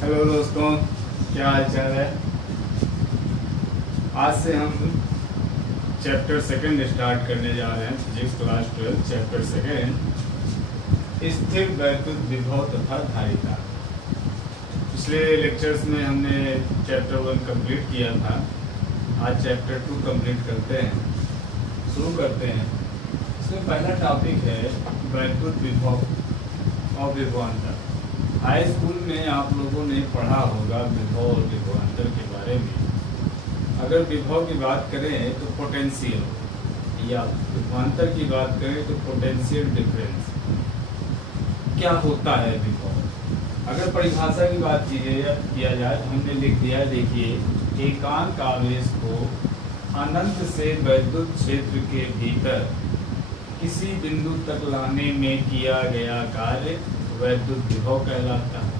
Hello दोस्तों, क्या हाल चाल है। आज से हम चैप्टर सेकंड स्टार्ट करने जा रहे हैं। फिजिक्स क्लास 12 चैप्टर सेकंड, स्थिर वैद्युत विभव तथा धारिता। पिछले लेक्चर्स में हमने चैप्टर 1 कंप्लीट किया था। आज चैप्टर 2 कंप्लीट करते हैं, शुरू करते हैं। इसमें पहला टॉपिक है वैद्युत विभव और विभवांतर। हाई स्कूल में आप लोगों ने पढ़ा होगा विभव और विभवांतर के बारे में। अगर विभव की बात करें तो पोटेंशियल, या विभवांतर की बात करें तो पोटेंशियल डिफरेंस। क्या होता है विभव? अगर परिभाषा की बात किया जाए तो हमने लिख दिया, देखिए, एकांक आवेश को अनंत से वैद्युत क्षेत्र के भीतर किसी बिंदु तक लाने में किया गया कार्य वैद्युत विभव कहलाता है।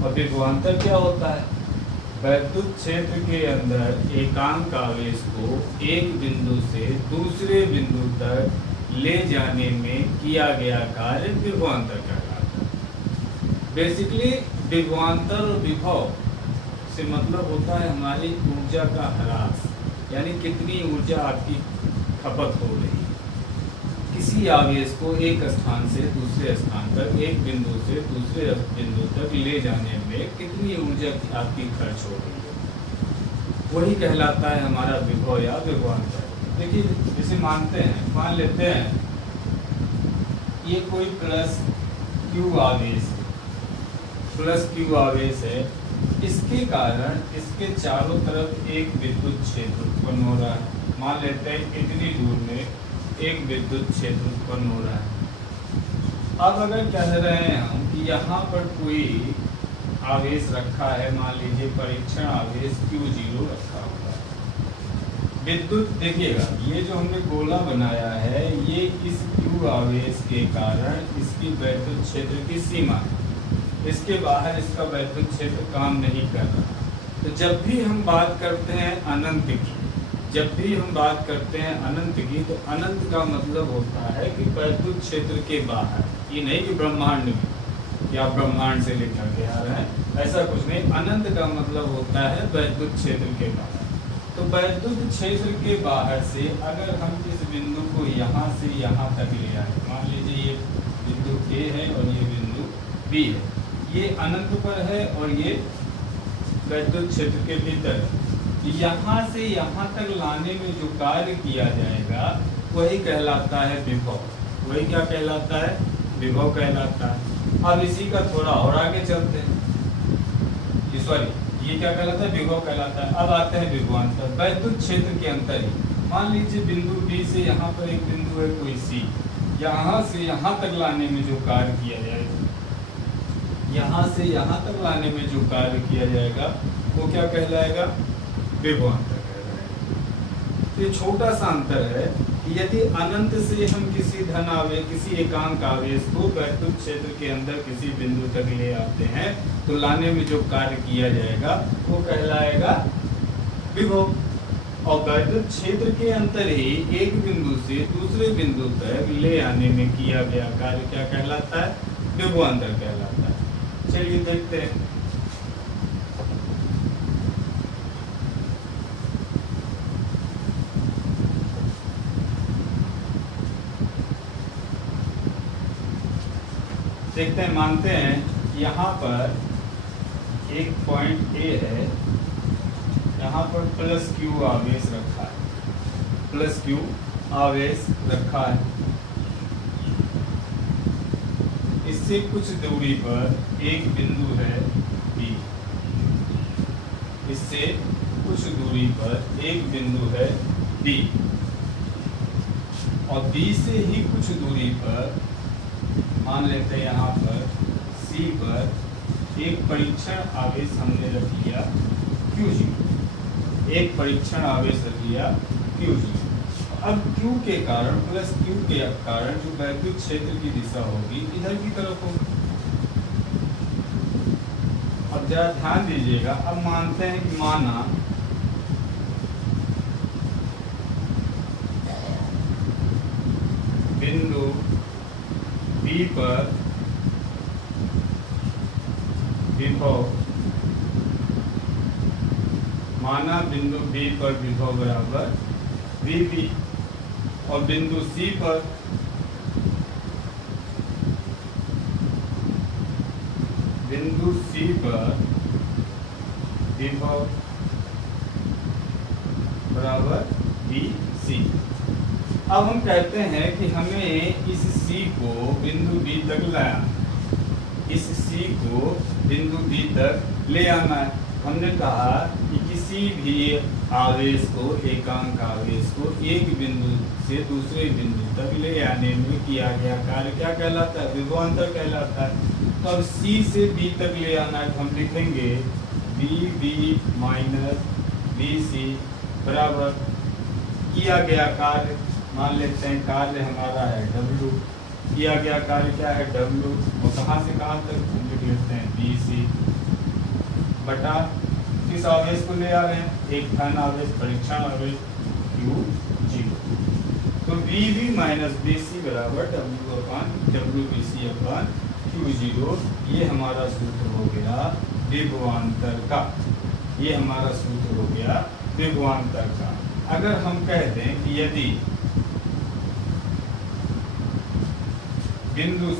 और विभवांतर क्या होता है? वैद्युत क्षेत्र के अंदर एकांक आवेश को एक बिंदु से दूसरे बिंदु तक ले जाने में किया गया कार्य विभवांतर कहलाता है। बेसिकली विभवांतर और विभव से मतलब होता है हमारी ऊर्जा का ह्रास, यानी कितनी ऊर्जा आपकी खपत हो रही है। किसी आवेश को एक स्थान से दूसरे स्थान तक, एक बिंदु से दूसरे बिंदु तक ले जाने में कितनी ऊर्जा आपकी खर्च हो रही है, वही कहलाता है हमारा विभव या विभवांतर। देखिए, जैसे मान लेते हैं ये कोई प्लस क्यू आवेश है। इसके कारण इसके चारों तरफ एक विद्युत क्षेत्र उत्पन्न हो रहा है। मान लेते हैं इतनी दूर में एक विद्युत क्षेत्र उत्पन्न हो रहा है। अब अगर कह रहे हैं हम कि यहाँ पर कोई आवेश रखा है, मान लीजिए परीक्षण आवेश Q0 रखा हुआ है। विद्युत, देखिएगा, ये जो हमने गोला बनाया है, ये इस Q आवेश के कारण इसकी वैद्युत क्षेत्र की सीमा है। इसके बाहर इसका वैद्युत क्षेत्र काम नहीं कर रहा। तो जब भी हम बात करते हैं अनंत की, तो अनंत का मतलब होता है कि वैद्युत क्षेत्र के बाहर। ये नहीं कि ब्रह्मांड में या ब्रह्मांड से लेकर के आ रहे हैं, ऐसा कुछ नहीं। अनंत का मतलब होता है वैद्युत क्षेत्र के बाहर। तो वैद्युत क्षेत्र के बाहर से अगर हम इस बिंदु को यहाँ से यहाँ तक ले आए, मान लीजिए ये बिंदु A है और ये बिंदु B है, ये अनंत पर है और ये वैद्युत क्षेत्र के भीतर है। यहाँ से यहाँ तक लाने में जो कार्य किया जाएगा वही कहलाता है विभव। वही क्या कहलाता है? विभव कहलाता है। अब इसी का थोड़ा और आगे चलते हैं। ये क्या कहलाता है? विभव कहलाता है। अब आते हैं विभवांतर, वैद्युत क्षेत्र के अंतर ही। मान लीजिए बिंदु B से यहाँ पर एक बिंदु है कोई C, यहाँ से यहाँ तक लाने में जो कार्य किया जाएगा, यहाँ से यहाँ तक लाने में जो कार्य किया जाएगा वो क्या कहलाएगा? विभवांतर कहलाएगा। तो ये छोटा सा अंतर है कि यदि अनंत से हम किसी एकांक आवेश को वैद्युत क्षेत्र के अंदर किसी बिंदु तक ले आते हैं तो लाने में जो कार्य किया जाएगा वो कहलाएगा विभव। और वैद्युत क्षेत्र के अंदर ही एक बिंदु से दूसरे बिंदु तक ले आने में किया गया कार्य क्या कहलाता है? विभवांतर कहलाता है। चलिए देखते हैं। मानते हैं यहाँ पर एक पॉइंट A है, यहाँ पर प्लस Q आवेश रखा है। इससे कुछ दूरी पर एक बिंदु है B, इससे कुछ दूरी पर एक बिंदु है B, और B से ही कुछ दूरी पर मान लेते हैं यहाँ पर C पर एक परीक्षण आवेश हमने रख लिया Q0। अब Q के कारण, प्लस Q के कारण जो वैद्युत क्षेत्र की दिशा होगी इधर की तरफ होगी। अब जरा ध्यान दीजिएगा। अब मानते हैं कि माना बिंदु B विभव, माना बिंदु B पर विभव बराबर VB और बिंदु C पर विभव बराबर BC। अब हम कहते हैं कि हमें इस C को बिंदु B तक लाना, इस C को बिंदु B तक ले आना है। हमने कहा कि किसी भी आवेश को, एकांक आवेश को एक बिंदु से दूसरे बिंदु तक ले आने में किया गया कार्य क्या कहलाता है? विभवांतर कहलाता है। तो अब C से B तक ले आना है, तो हम लिखेंगे VB माइनस BC बराबर किया गया कार्य, मान लेते हैं कार्य हमारा है W, किया गया कार्य क्या है? W, और कहाँ से कहाँ तक हम लिख लेते हैं BC बटा किस आवेश को ले आ रहे हैं? एक धन आवेश, परीक्षण आवेश Q0। तो VB माइनस BC बराबर WBC अपन Q0। ये हमारा सूत्र हो गया विभवांतर का, ये हमारा सूत्र हो गया विभवांतर का। अगर हम कह दें कि यदि बिंदु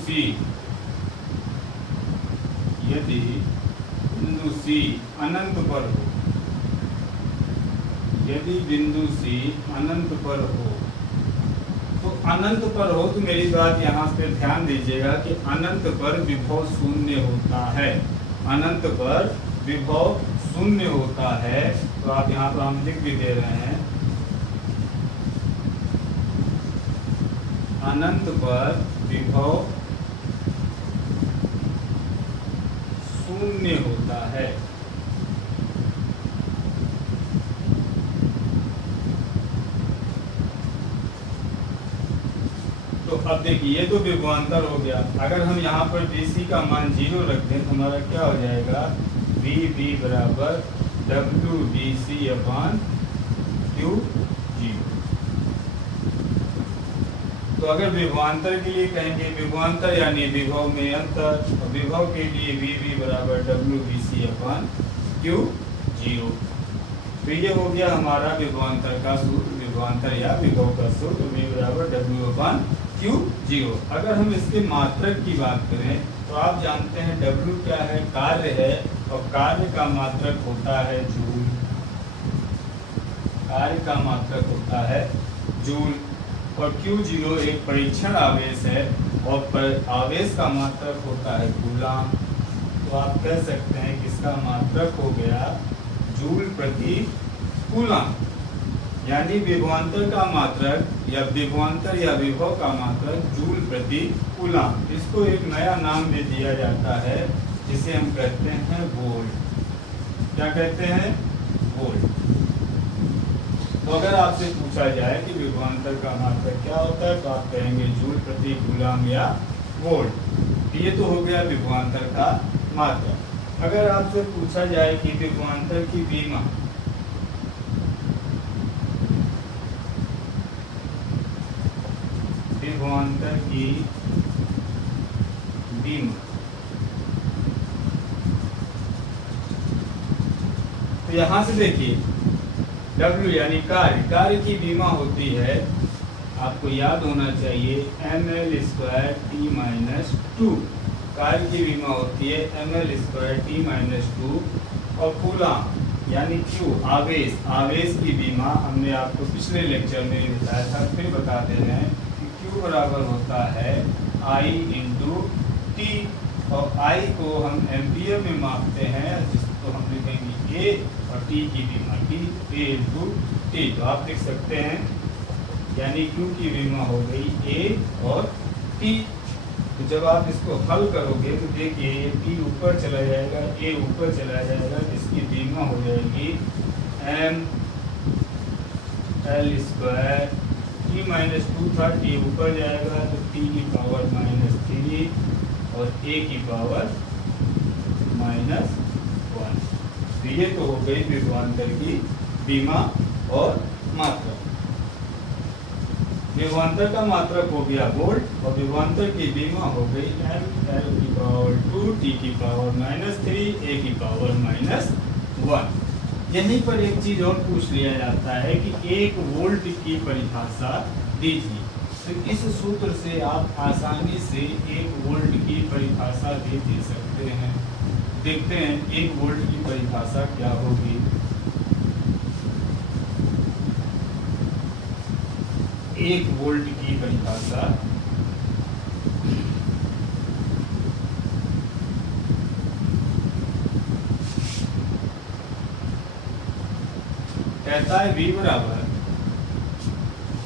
C अनंत पर हो, यदि बिंदु C अनंत पर हो, तो अनंत पर हो तो मेरी बात यहाँ पे ध्यान दीजिएगा कि अनंत पर विभव शून्य होता है, अनंत पर विभव शून्य होता है। तो आप यहाँ पर हम लिख भी दे रहे हैं, अनंत पर विभव शून्य होता है। तो अब देखिए ये तो विभवांतर हो गया। अगर हम यहाँ पर BC का मान 0 रख दें तो हमारा क्या हो जाएगा? VB बराबर WBC अपान Q0। तो अगर विभवांतर के लिए कहेंगे, विभवांतर यानी विभव में अंतर, और विभव के लिए VB बराबर WBC अपान Q0। तो ये हो गया हमारा विभवांतर का सूत्र, विभवांतर या विभव का सूत्र V बराबर W अपान Q0। अगर हम इसके मात्रक की बात करें तो आप जानते हैं W क्या है? कार्य है, और कार्य का मात्रक होता है जूल, कार्य का मात्रक होता है जूल, और Q0 एक परीक्षण आवेश है, और आवेश का मात्रक होता है कूलाम। तो आप कह सकते हैं कि इसका मात्रक हो गया जूल प्रति कूलाम, यानी विभवांतर का मात्रक या विभवांतर या विभव का मात्रक जूल प्रति कूलाम। इसको एक नया नाम भी दिया जाता है जिसे हम कहते हैं वोल्ट। क्या कहते हैं? वोल्ट। तो अगर आपसे पूछा जाए कि विभवांतर का मात्रक क्या होता है तो आप कहेंगे जूल प्रति कूलाम या वोल्ट। ये तो हो गया विभवांतर का मात्रक। अगर आपसे पूछा जाए कि विभवांतर की विमा, विभवांतर की विमा, तो यहां से देखिए W यानी कार्य की विमा होती है, आपको याद होना चाहिए ml²T-2। कार्य की विमा होती है ml²T-2, और कूलाम यानी Q आवेश की विमा हमने आपको पिछले लेक्चर में बताया था, फिर बता दे रहे हैं कि Q बराबर होता है I × T, और I को हम एम्पियर में मापते हैं, जिसको हम लिखेंगे A, और T की विमा A × T। तो आप लिख सकते हैं यानी Q की विमा हो गई A और T। तो जब आप इसको हल करोगे तो देखिए ये T ऊपर चला जाएगा, A ऊपर चला जाएगा, इसकी विमा हो जाएगी ml² T-2 था, T ऊपर जाएगा तो T की पावर -3 और A की पावर -1। तो ये तो हो गई विभवांतर की विमा और मात्रक। विभवांतर का मात्रक हो गया वोल्ट, और विभवांतर की विमा हो गई ml² e की पावर -3 a की पावर -1। यहीं पर एक चीज और पूछ लिया जाता है कि 1 वोल्ट की परिभाषा दीजिए। तो इस सूत्र से आप आसानी से 1 वोल्ट की परिभाषा भी दे सकते हैं। देखते हैं 1 वोल्ट की परिभाषा क्या होगी। 1 वोल्ट की परिभाषा कहता है V बराबर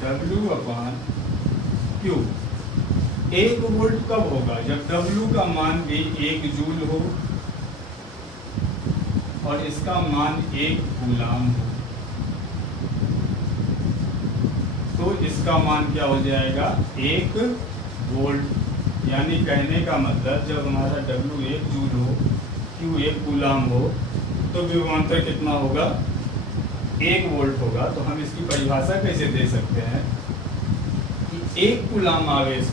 W/Q। 1 वोल्ट कब होगा? जब W का मान भी 1 जूल हो और इसका मान 1 कूलाम हो, तो इसका मान क्या हो जाएगा? 1 वोल्ट। यानी कहने का मतलब जब हमारा W 1 जूल हो, Q 1 कूलाम हो, तो विभवांतर कितना होगा? 1 वोल्ट होगा। तो हम इसकी परिभाषा कैसे दे सकते हैं कि 1 कूलाम आवेश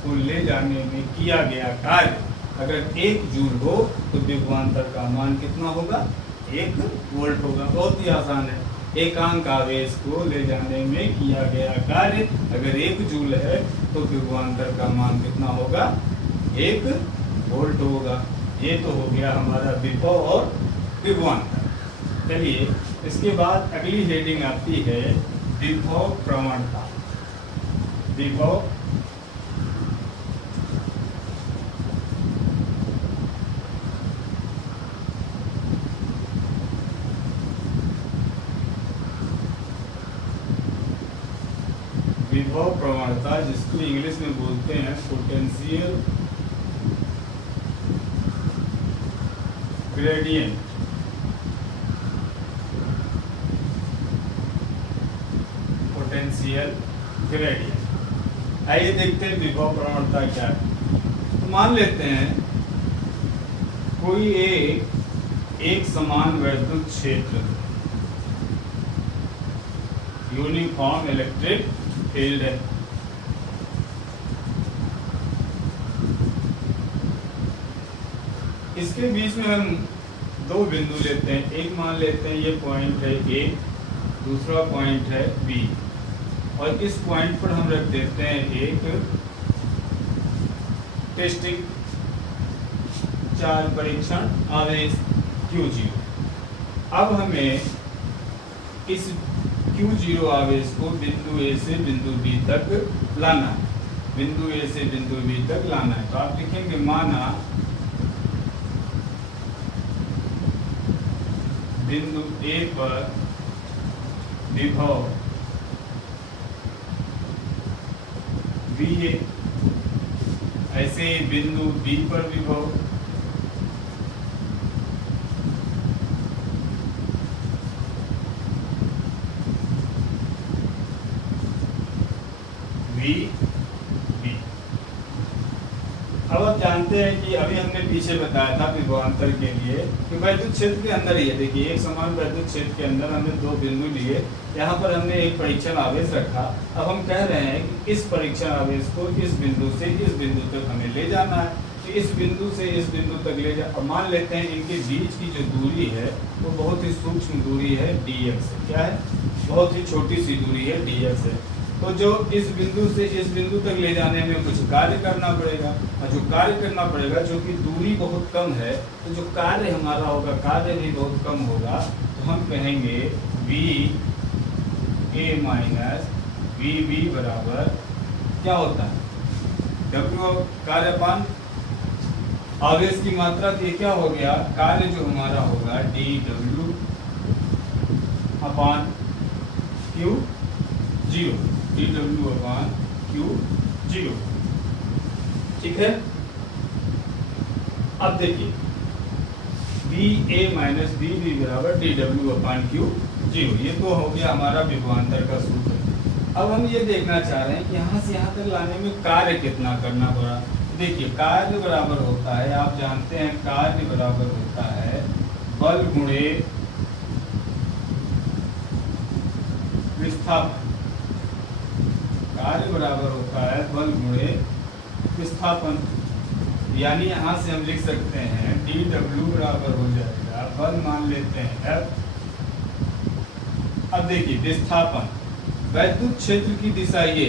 को ले जाने में किया गया कार्य अगर 1 जूल हो तो विभवांतर का मान कितना होगा? 1 वोल्ट होगा। बहुत ही आसान है। एकांक आवेश को ले जाने में किया गया कार्य अगर 1 जूल है तो विभवांतर का मान कितना होगा? 1 वोल्ट होगा। ये तो हो गया हमारा विभव और विभवांतर। चलिए, इसके बाद अगली हेडिंग आती है विभव प्रवणता। विभव प्रवणता, जिसको इंग्लिश में बोलते हैं पोटेंशियल ग्रेडियंट। Potential gradient. आइए देखते हैं विभव प्रवणता क्या है। तो मान लेते हैं कोई एक समान वैद्युत क्षेत्र, यूनिफॉर्म इलेक्ट्रिक फील्ड है। इसके बीच में हम 2 बिंदु लेते हैं। एक मान लेते हैं ये पॉइंट है A, दूसरा पॉइंट है B, और इस पॉइंट पर हम रख देते हैं एक टेस्टिंग चार्ज परीक्षण आवेश Q0। अब हमें इस Q0 आवेश को बिंदु A से बिंदु B तक लाना है। बिंदु A से बिंदु B तक लाना है। तो आप लिखेंगे माना बिंदु A पर विभव VA, ऐसे बिंदु B पर विभव VB। अब आप जानते हैं कि अभी हमने पीछे बताया था विभवांतर के लिए कि वैद्युत क्षेत्र के अंदर ही है। देखिए, एक समान वैद्युत क्षेत्र के अंदर हमने 2 बिंदु लिए, यहाँ पर हमने एक परीक्षण आवेश रखा। अब हम कह रहे हैं कि इस परीक्षण आवेश को इस बिंदु से इस बिंदु तक हमें ले जाना है। तो इस बिंदु से इस बिंदु तक ले जा। अब मान लेते हैं इनके बीच की जो दूरी है वो बहुत ही सूक्ष्म दूरी है, dx है। क्या है? बहुत ही छोटी सी दूरी है, dx है। तो जो इस बिंदु से इस बिंदु तक ले जाने में कुछ कार्य करना पड़ेगा, और जो कार्य करना पड़ेगा, जो कि दूरी बहुत कम है, तो जो कार्य हमारा होगा, कार्य भी बहुत कम होगा। तो हम कहेंगे VA माइनस VB बराबर क्या होता है? W कार्य अपान आवेश की मात्रा। तो ये क्या हो गया? कार्य जो हमारा होगा dW अपान Q0, dW अपान Q0। ठीक है। अब देखिए VA माइनस VB बराबर dW अपान Q0। ये तो हो गया हमारा विभवांतर का सूत्र। अब हम ये देखना चाह रहे हैं कि यहाँ से यहाँ तक लाने में कार्य कितना करना पड़ा। देखिए, कार्य बराबर होता है, आप जानते हैं कार्य बराबर होता है बल गुणे विस्थापन। कार्य बराबर होता है बल गुणे विस्थापन। यानी यहाँ से हम लिख सकते हैं डी डब्ल्यू बराबर हो जाएगा, बल मान लेते हैं F। अब देखिए विस्थापन, वैद्युत क्षेत्र की दिशा ये,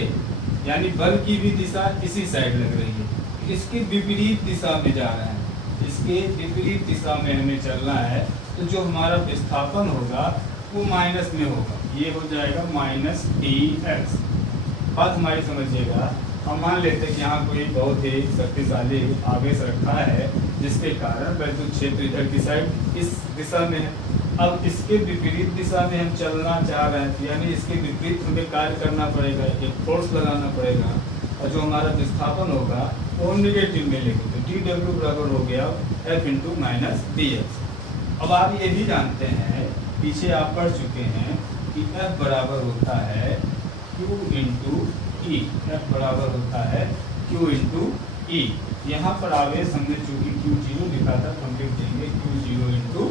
यानी बल की भी दिशा इसी साइड लग रही है, इसके विपरीत दिशा में जा रहा है, इसके विपरीत दिशा में हमें चलना है। तो जो हमारा विस्थापन होगा वो माइनस में होगा, ये हो जाएगा माइनस डी एक्स। बात हमारी समझिएगा, हम मान लेते हैं कि यहाँ कोई बहुत ही शक्तिशाली आवेश रखा है जिसके कारण वैद्युत क्षेत्र इधर की साइड इस दिशा में है। अब इसके विपरीत दिशा में हम चलना चाह रहे हैं, यानी इसके विपरीत हमें कार्य करना पड़ेगा, एक फोर्स लगाना पड़ेगा, और जो हमारा विस्थापन होगा वो निगेटिव में लेंगे। तो डी डब्ल्यू बराबर हो गया F into minus D x. अब आप ये भी जानते हैं, पीछे आप पढ़ चुके हैं कि एफ बराबर होता है क्यू इंटू ई। एफ बराबर होता है क्यू इंटू ई। यहाँ पर आवेश हमने चूंकि Q0 लिखा था तो हम लिख देंगे Q0 इंटू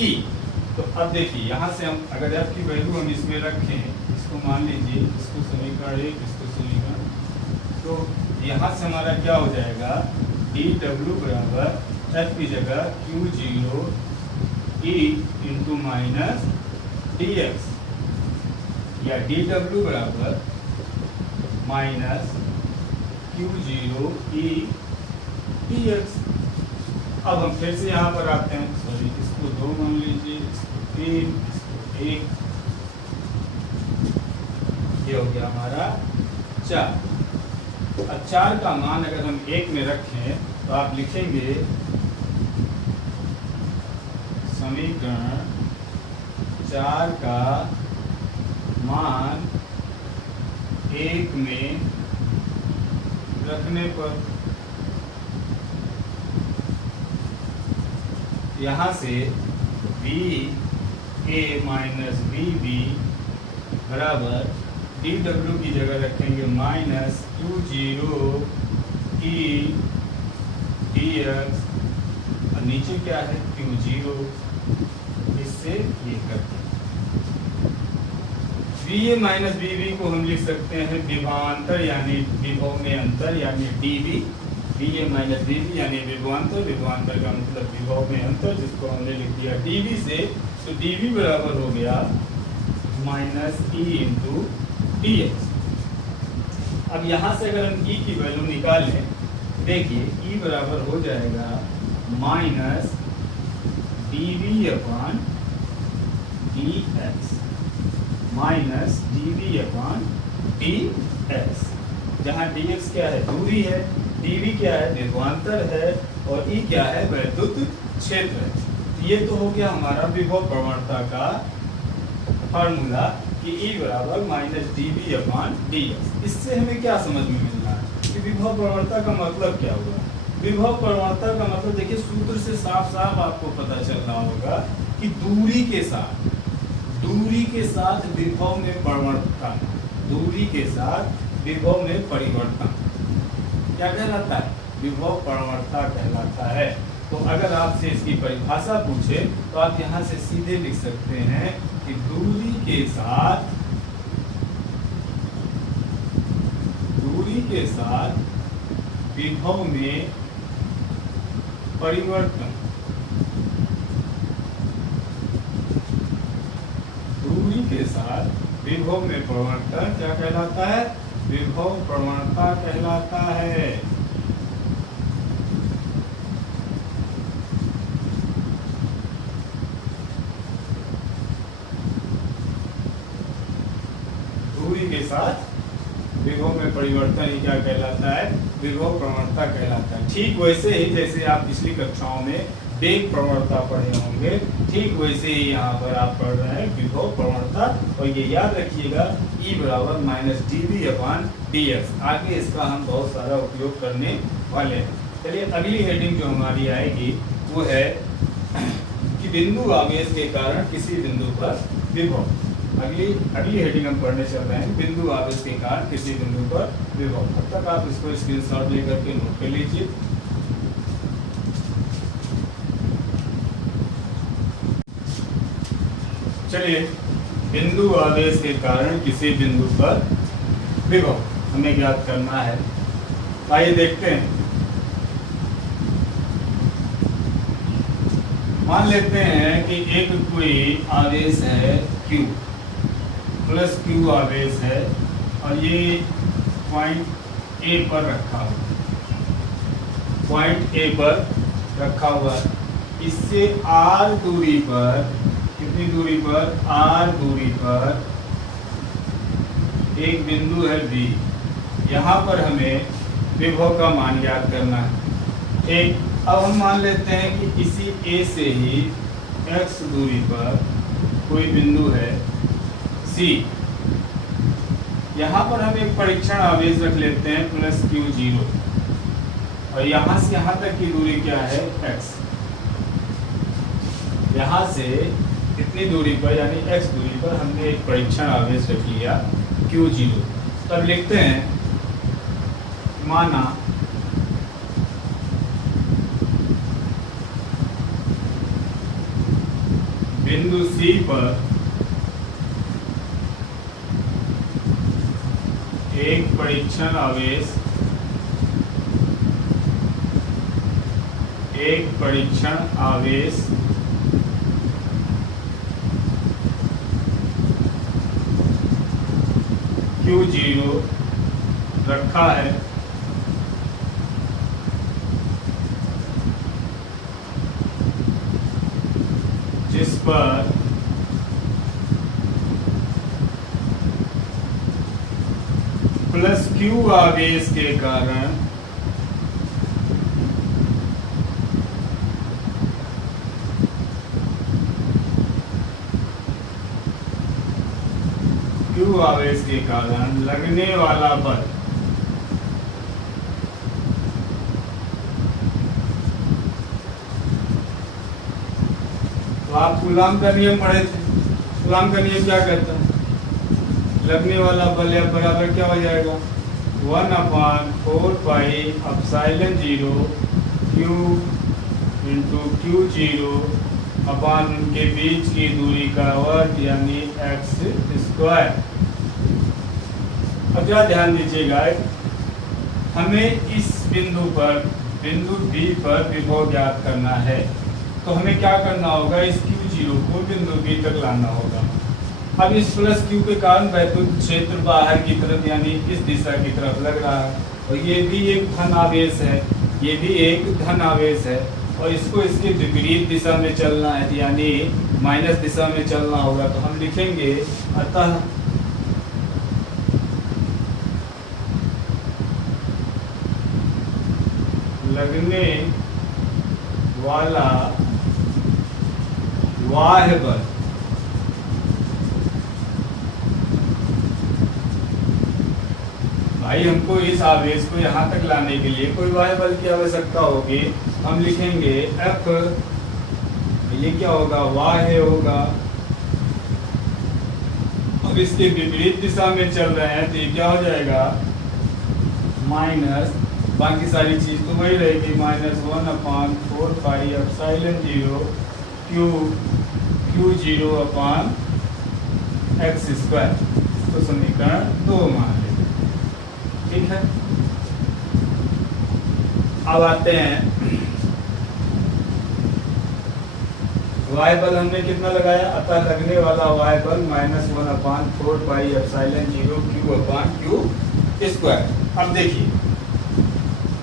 ई। तो अब देखिए यहाँ से हम अगर F की वैल्यू हम इसमें रखें, इसको मान लीजिए, इसको समीकरण 1, इसको समीकरण, तो यहाँ से हमारा क्या हो जाएगा, डी डब्ल्यू बराबर एफ की जगह Q0 E into minus D x, या डी डब्ल्यू बराबर minus Q0 E D x. अब हम फिर से यहाँ पर आते हैं, सॉरी इसको 2 मान लीजिए, इसको 3, इसको 1, ये हो गया हमारा 4। अब 4 का मान अगर हम 1 में रखें तो आप लिखेंगे समीकरण 4 का मान 1 में रखने पर यहाँ से V A minus V B बराबर डी डब्ल्यू की जगह रखेंगे minus Q0 E D x, और नीचे क्या है Q0, इससे ये करते हैं। V A minus V B को हम लिख सकते हैं विभवांतर, यानी विभव में अंतर, यानी D B. V A minus V B यानी विभवांतर, विभवांतर का मतलब विभव में अंतर, जिसको हमने लिख दिया डी बी से। तो डी बी बराबर हो गया minus E into D x. अब यहाँ से अगर हम ई की वैल्यू निकालें, देखिए ई बराबर हो जाएगा minus D B upon D X, minus D B upon D X, जहाँ डी एक्स क्या है, दूरी है, डी बी क्या है, विभवांतर है, और ई क्या है, वैद्युत क्षेत्र है। ये तो हो गया हमारा विभव प्रवणता का फार्मूला कि ई बराबर minus D B upon D X. इससे हमें क्या समझ में मिल रहा है कि विभव प्रवणता का मतलब क्या हुआ। विभव प्रवणता का मतलब देखिए, सूत्र से साफ साफ आपको पता चल रहा होगा कि दूरी के साथ विभव में परिवर्तन, दूरी के साथ विभव में परिवर्तन क्या कहलाता है, विभव प्रवणता कहलाता है। तो अगर आपसे इसकी परिभाषा पूछे तो आप यहाँ से सीधे लिख सकते हैं कि दूरी के साथ विभव में परिवर्तन, दूरी के साथ विभव में परिवर्तन क्या कहलाता है, विभव प्रवणता कहलाता है। दूरी के साथ विभव में परिवर्तन ही क्या कहलाता है, विभव प्रवणता कहलाता है। ठीक वैसे ही जैसे आप पिछली कक्षाओं में वेग प्रवणता पढ़े होंगे, ठीक वैसे ही यहाँ पर आप पढ़ रहे हैं विभव प्रवणता। और ये याद रखिएगा E बराबर minus D B upon D X. आगे इसका हम बहुत सारा उपयोग करने वाले हैं। चलिए अगली हेडिंग जो हमारी आएगी वो है कि बिंदु आवेश के कारण किसी बिंदु पर विभव। अगली हेडिंग हम पढ़ने चल रहे हैं बिंदु आवेश के कारण किसी बिंदु पर विभव। तब तक आप इसको स्क्रीनशॉट लेकर के नोट कर लीजिए। चलिए, बिंदु आवेश के कारण किसी बिंदु पर विभव हमें ज्ञात करना है। आइए देखते हैं। मान लेते हैं कि एक कोई आवेश है Q प्लस Q आवेश है और ये पॉइंट A पर रखा हुआ, पॉइंट A पर रखा हुआ है। इससे R दूरी पर, कितनी दूरी पर, R दूरी पर एक बिंदु है B। यहाँ पर हमें विभव का मान ज्ञात करना है। एक अब हम मान लेते हैं कि इसी A से ही x दूरी पर कोई बिंदु है C। यहाँ पर हम एक परीक्षण आवेश रख लेते हैं प्लस Q0 और यहाँ से यहाँ तक की दूरी क्या है, x। यहाँ से इतनी दूरी पर यानी x दूरी पर हमने एक परीक्षण आवेश रख लिया Q0। तब लिखते हैं, माना बिंदु C पर एक परीक्षण आवेश, एक परीक्षण आवेश Q0 रखा है। जिस पर प्लस Q आवेश के कारण Q आवेश के कारण लगने वाला बल तो आप कूलॉम का नियम पढ़े थे। कूलॉम का नियम क्या कहता है, लगने वाला बल या बराबर क्या हो जाएगा, 1/4 pi epsilon 0 Q into Q0 अपान उनके बीच की दूरी का वर्ग यानी x²। अब जरा ध्यान दीजिएगा, हमें इस बिंदु पर, बिंदु B पर विभव ज्ञात करना है। तो हमें क्या करना होगा, इस Q0 को बिंदु B तक लाना होगा। अब इस प्लस Q के कारण वैद्युत क्षेत्र बाहर की तरफ यानी इस दिशा की तरफ लग रहा है और ये भी एक धन आवेश है, ये भी एक धन आवेश है और इसको इसके विपरीत दिशा में चलना है यानी माइनस दिशा में चलना होगा। तो हम लिखेंगे, अतः लगने वाला बाह्य बल भाई, हमको इस आवेश को यहाँ तक लाने के लिए कोई बाह्य बल की आवश्यकता होगी। हम लिखेंगे F, ये क्या होगा, बाह्य होगा। अब इसके विपरीत दिशा में चल रहे हैं तो ये क्या हो जाएगा, माइनस, बाकी सारी चीज तो वही रहेगी, -1/4 पाई एप्सिलॉन 0 Q0 अपान x²। तो समीकरण 2 मान लेते हैं, ठीक है। अब आते हैं वाय बल हमने कितना लगाया, अतः लगने वाला वाय बल -1/4 पाई एप्सिलॉन 0 Q/Q²। अब देखिए,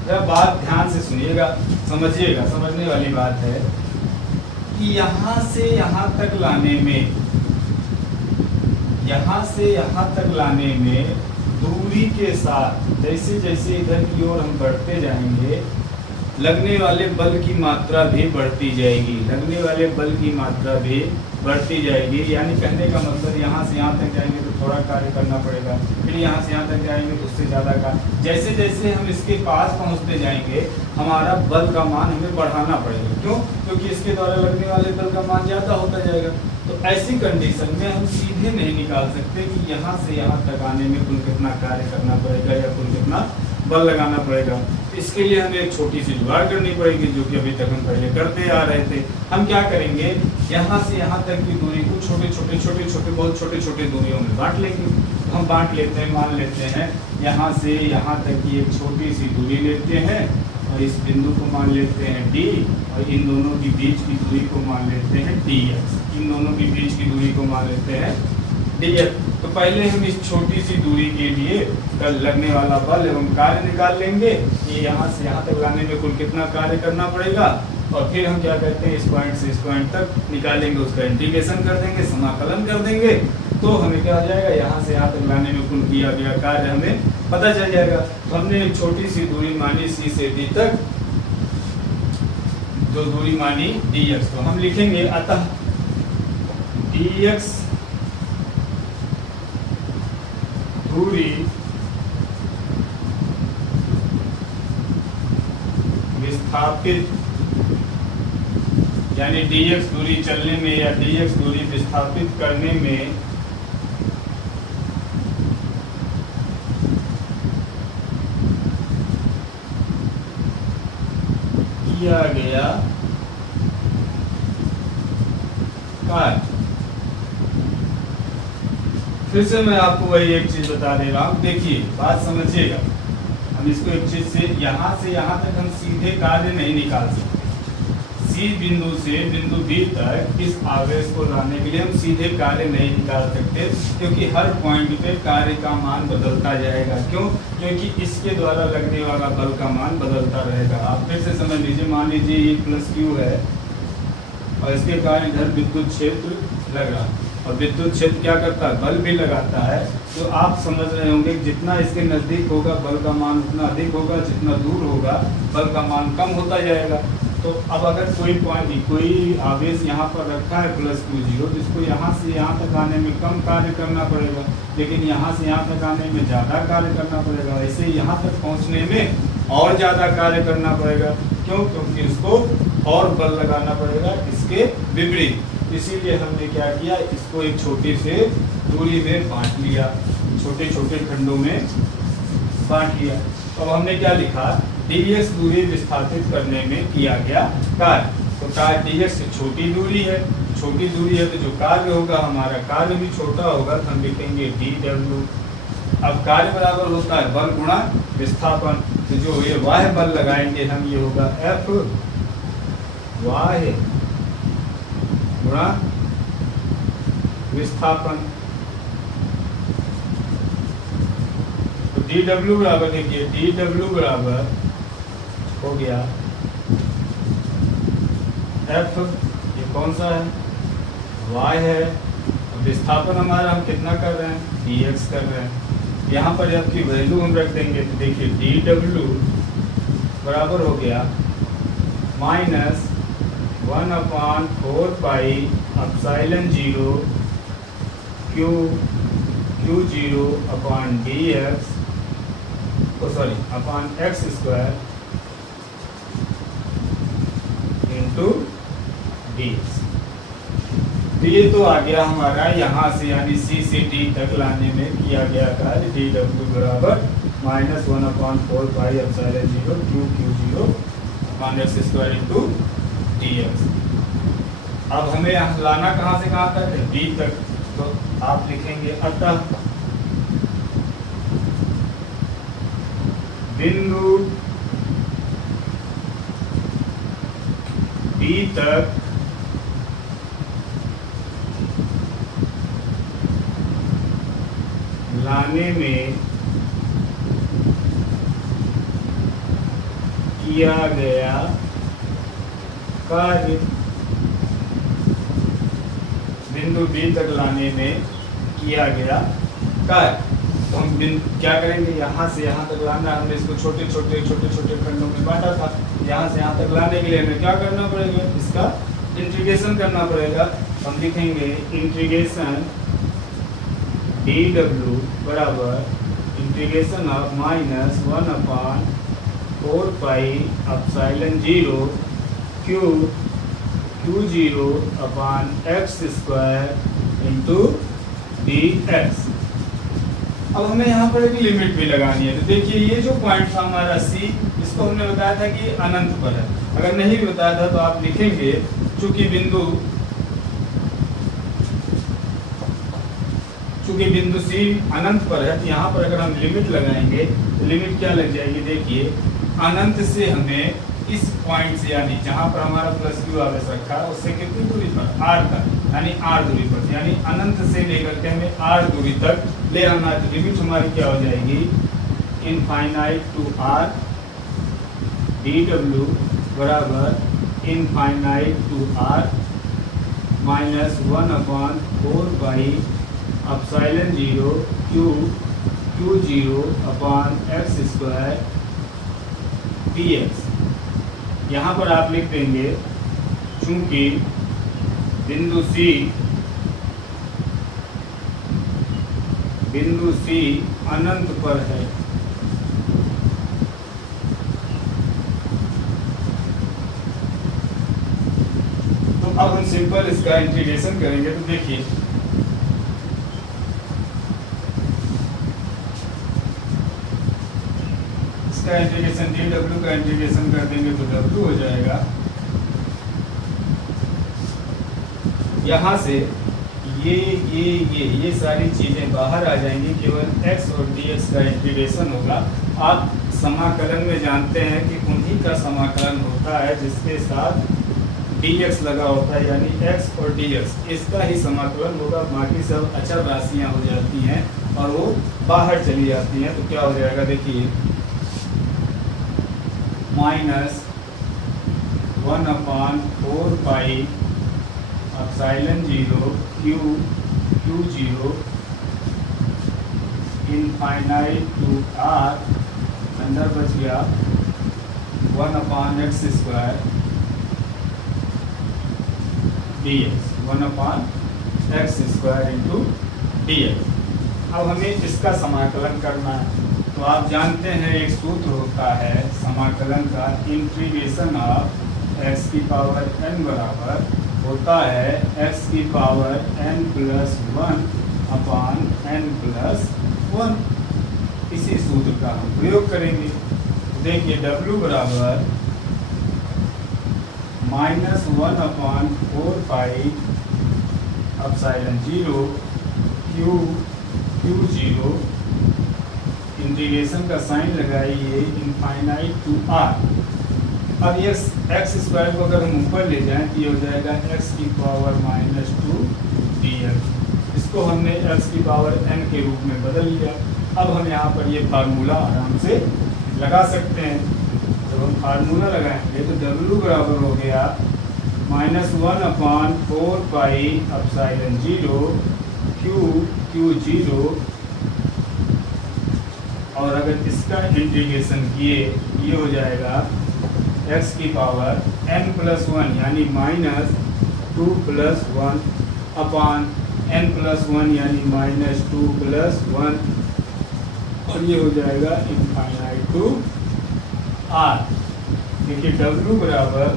यह बात ध्यान से सुनिएगा, समझिएगा, समझने वाली बात है कि यहाँ से यहाँ तक लाने में, यहाँ से यहाँ तक लाने में दूरी के साथ जैसे जैसे इधर की ओर हम बढ़ते जाएंगे लगने वाले बल की मात्रा भी बढ़ती जाएगी, लगने वाले बल की मात्रा भी बढ़ती जाएगी। यानी कहने का मतलब यहाँ से यहाँ तक जाएंगे तो थोड़ा कार्य करना पड़ेगा, फिर यहाँ से यहाँ तक जाएंगे तो उससे ज़्यादा का, जैसे जैसे हम इसके पास पहुँचते जाएंगे हमारा बल का मान हमें बढ़ाना पड़ेगा। क्यों? क्योंकि इसके द्वारा लगने वाले बल का मान ज़्यादा होता जाएगा। तो ऐसी कंडीशन में हम सीधे नहीं निकाल सकते कि यहाँ से यहाँ तक आने में कुल कितना कार्य करना पड़ेगा या कुल कितना बल लगाना पड़ेगा। इसके लिए हमें एक छोटी सी जुगाड़ करनी पड़ेगी, जो कि अभी तक हम पहले करते आ रहे थे। हम क्या करेंगे, यहाँ से यहाँ तक की दूरी को छोटे छोटे बहुत छोटे छोटे दूरियों में बांट लेंगे। तो हम बांट लेते हैं, मान लेते हैं यहाँ से यहाँ तक की एक छोटी सी दूरी लेते हैं और और इस बिंदु को मान लेते हैं डी, और इन दोनों के बीच की दूरी को मान लेते हैं dx। इन दोनों के बीच की दूरी को मान लेते हैं dx। तो पहले हम इस छोटी सी दूरी के लिए कल लगने वाला बल एवं कार्य निकाल लेंगे कि यहाँ से यहाँ तक लाने में कुल कितना कार्य करना पड़ेगा, और फिर हम क्या करते हैं इस पॉइंट से इस पॉइंट तक निकालेंगे, उसका इंटीग्रेशन कर देंगे, समाकलन कर देंगे, तो हमें क्या हो जाएगा यहाँ से यहाँ तक लाने में कुल किया गया कार्य हमें पता चल जाएगा। तो हमने एक छोटी सी दूरी मानी सी से डी तक, जो दूरी मानी dx, तो हम लिखेंगे अतः dx दूरी विस्थापित, यानी dx दूरी चलने में या dx दूरी विस्थापित करने में किया गया कार्य। फिर से मैं आपको वही एक चीज बता दे रहा हूँ, देखिए बात समझिएगा। हम इसको एक चीज से यहाँ तक हम सीधे कार्य नहीं निकाल सकते। सी बिंदु से बिंदु बी तक इस आवेश को लाने के लिए हम सीधे कार्य नहीं निकाल सकते, क्योंकि हर पॉइंट पे कार्य का मान बदलता जाएगा। क्यों? क्योंकि इसके द्वारा लगने वाला बल का मान बदलता रहेगा। आप फिर से समझ लीजिए, मान लीजिए ये प्लस क्यू है और इसके कारण इधर विद्युत क्षेत्र लग रहा है, और विद्युत क्षेत्र क्या करता है, बल भी लगाता है। तो आप समझ रहे होंगे जितना इसके नज़दीक होगा बल का मान उतना अधिक होगा, जितना दूर होगा बल का मान कम होता जाएगा। तो अब अगर कोई आवेश यहाँ पर रखा है प्लस Q0, तो इसको यहाँ से यहाँ तक आने में कम कार्य करना पड़ेगा, लेकिन यहाँ से यहाँ तक आने में ज़्यादा कार्य करना पड़ेगा। ऐसे ही यहाँ तक पहुँचने में और ज़्यादा कार्य करना पड़ेगा। क्यों? क्योंकि इसको और बल लगाना पड़ेगा इसके विपरीत। इसीलिए हमने क्या किया, इसको एक छोटी से दूरी में बांट लिया, छोटे छोटे खंडों में बांट लिया। अब हमने क्या लिखा, dx दूरी विस्थापित करने में किया गया कार्य। तो कार्य dx से छोटी दूरी है, छोटी दूरी है तो जो कार्य होगा हमारा कार्य भी छोटा होगा, तो हम लिखेंगे dw। अब कार्य बराबर होता है बल गुणा विस्थापन, तो जो ये वाह्य बल लगाएंगे हम, ये होगा F वाह्य गुणा विस्थापन। तो dw बराबर देखिए, dw बराबर हो गया F, ये कौन सा है, y है, विस्थापन हमारा हम कितना कर रहे हैं, dx कर रहे हैं। यहाँ पर F की वैल्यू हम रख देंगे, तो देखिए dw बराबर हो गया -1/4 pi epsilon 0 Q0 upon dx, upon x square into dx। तो ये तो आ गया हमारा यहाँ से, यानी C से D तक लाने में किया गया कार्य। dw बराबर -1/4 pi epsilon 0 Q0 upon x square into dx। अब हमें यहाँ लाना कहाँ से कहाँ तक है, D तक। तो आप लिखेंगे अतः बिंदु B तक लाने में किया गया कार्य। बिंदु B तक लाने में किया गया कार्य। तो हम क्या करेंगे, यहाँ से यहाँ तक लाना, हमने इसको छोटे छोटे खंडों में बांटा था। यहाँ से यहाँ तक लाने के लिए हमें क्या करना पड़ेगा, इसका इंटीग्रेशन करना पड़ेगा। हम लिखेंगे इंटीग्रेशन dw बराबर integration of -1/4 pi epsilon 0 Q0 upon x square into dx। अब हमें यहाँ पर एक लिमिट भी लगानी है। तो देखिए ये जो पॉइंट था हमारा C, इसको हमने बताया था कि अनंत पर है। अगर नहीं भी बताया था तो आप लिखेंगे चूंकि बिंदु C अनंत पर है, तो यहाँ पर अगर हम लिमिट लगाएंगे तो लिमिट क्या लग जाएगी, देखिए अनंत से हमें इस पॉइंट से, यानी जहां पर हमारा प्लस क्यू आवेश रखा है उससे कितनी दूरी पर, r तक, यानी r दूरी पर, यानी अनंत से लेकर के हमें r दूरी तक ले आना है। तो लिमिट हमारी क्या हो जाएगी, इनफाइनाइट टू r dw बराबर infinite to r minus 1/4 pi epsilon 0 q0 upon x square dx। यहाँ पर आप लिख देंगे चूंकि बिंदु C अनंत पर है, तो अब हम सिंपल इसका इंटीग्रेशन करेंगे। तो देखिए इसका इंटीग्रेशन dw का इंटीग्रेशन कर देंगे तो w हो जाएगा, यहाँ से ये सारी चीजें बाहर आ जाएंगी, केवल x और dx का इंटीग्रेशन होगा। आप समाकलन में जानते हैं कि उन्हीं का समाकलन होता है जिसके साथ dx लगा होता है, यानी x और dx इसका ही समाकलन होगा। बाकी सब अचर राशियां हो जाती हैं और वो बाहर चली जाती हैं। तो क्या हो जाएगा, देखिए minus 1/4 pi epsilon 0 q0 infinite to r, अंदर बच गया 1/x square dx, 1/x square into dx। अब हमें इसका समाकलन करना है। तो आप जानते हैं एक सूत्र होता है समाकलन का, इंटीग्रेशन ऑफ x की पावर n बराबर होता है x की power n plus 1 upon n plus 1। इसी सूत्र का हम प्रयोग करेंगे। देखिए w बराबर minus 1/4 pi epsilon 0 q0, integration का साइन लगाइए इनफाइनाइट टू r। अब ये x स्क्वायर को अगर हम ऊपर ले जाएं तो ये हो जाएगा x की पावर -2 dx। इसको हमने x की पावर n के रूप में बदल लिया। अब हम यहाँ पर ये फार्मूला आराम से लगा सकते हैं। जब हम फार्मूला लगाएंगे तो w बराबर हो गया -1/4 पाई एप्सिलॉन 0 q0, और अगर इसका इंटीग्रेशन किए ये हो जाएगा x की पावर n प्लस 1 यानी -2 प्लस 1 अपॉन n प्लस 1 यानी -2 प्लस 1, और ये हो जाएगा इनफाइनाइट टू r। देखिए w बराबर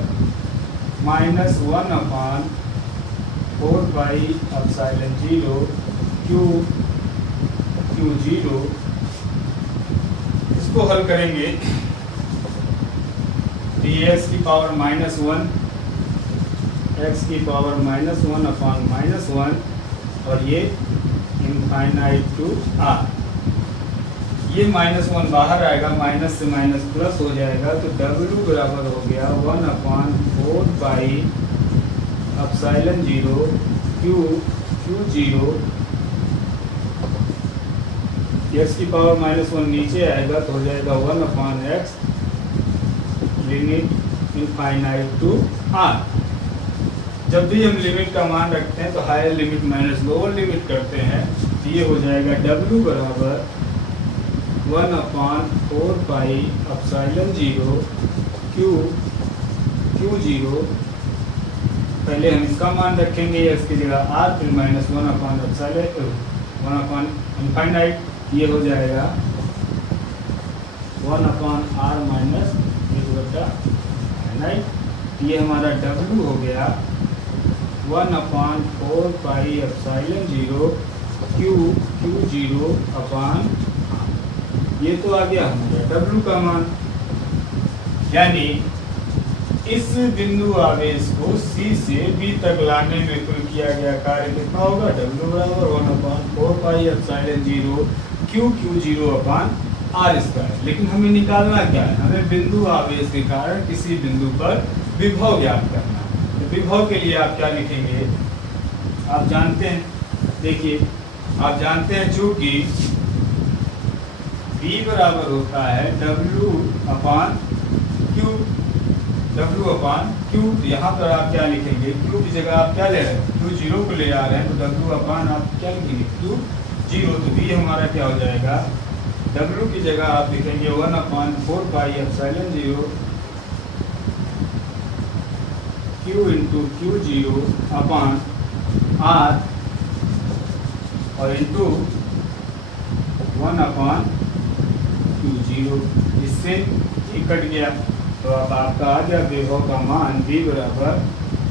-1/4 पाई एप्सिलॉन 0 q0। इसको हल करेंगे dx की पावर -1, x की पावर -1/-1, और ये इनफाइनाइट टू r। ये -1 बाहर आएगा, माइनस से माइनस प्लस हो जाएगा। तो w बराबर हो गया 1/4 पाई एप्सिलॉन 0 q0। x की पावर -1 नीचे आएगा तो हो जाएगा 1/x limit infinite to r। जब भी हम लिमिट का मान रखते हैं तो higher limit minus lower limit करते हैं। तो ये हो जाएगा w बराबर 1/4 पाई एप्सिलॉन 0 q0। पहले हम इसका मान रखेंगे x की जगह r, फिर -1/1 इनफाइनाइट, ये हो जाएगा 1/r माइनस 1/इनफाइनाइट। ये हमारा w हो गया 1/4 पाई एप्सिलॉन 0 q0 अपॉन, ये तो आ गया हमारा w का मान। यानी इस बिंदु आवेश को C से B तक लाने में कुल किया गया कार्य कितना होगा, w बराबर 1/4 pi epsilon 0 q0 upon R square. लेकिन हमें निकालना क्या है, हमें बिंदु आवेश के कारण किसी बिंदु पर विभव ज्ञात करना है। तो विभव के लिए आप क्या लिखेंगे, आप जानते हैं, देखिए आप जानते हैं चूंकि V बराबर होता है W/Q। यहाँ पर आप क्या लिखेंगे, Q की जगह आप क्या ले रहे हैं, Q 0 को ले आ रहे हैं, तो W/ आप क्या लिखेंगे, Q 0। तो V हमारा क्या हो जाएगा, W की जगह आप लिखेंगे 1/4πε0 Q इंटू Q0/R और इंटू 1/Q0। इससे ये कट गया, तो अब आपका आ गया विभव का मान V बराबर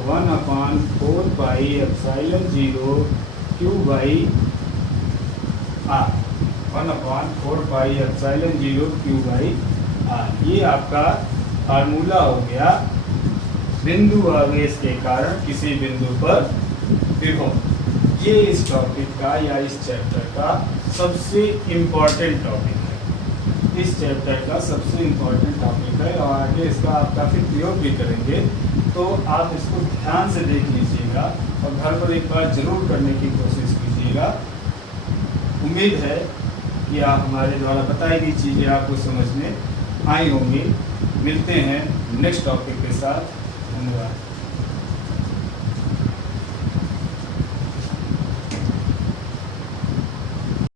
1/4πε0 Q/R, 1/4πε0 Q/R। ये आपका फार्मूला हो गया बिंदु आवेश के कारण किसी बिंदु पर विभव। ये इस टॉपिक का या इस चैप्टर का सबसे इम्पोर्टेंट टॉपिक है, इस चैप्टर का सबसे इम्पोर्टेंट टॉपिक है और आगे इसका आप काफ़ी प्रयोग भी करेंगे। तो आप इसको ध्यान से देख लीजिएगा और घर पर एक बार जरूर करने की कोशिश कीजिएगा। उम्मीद है कि आप हमारे द्वारा बताई गई चीज़ें आपको समझ में आई होंगी। मिलते हैं नेक्स्ट टॉपिक के साथ, धन्यवाद।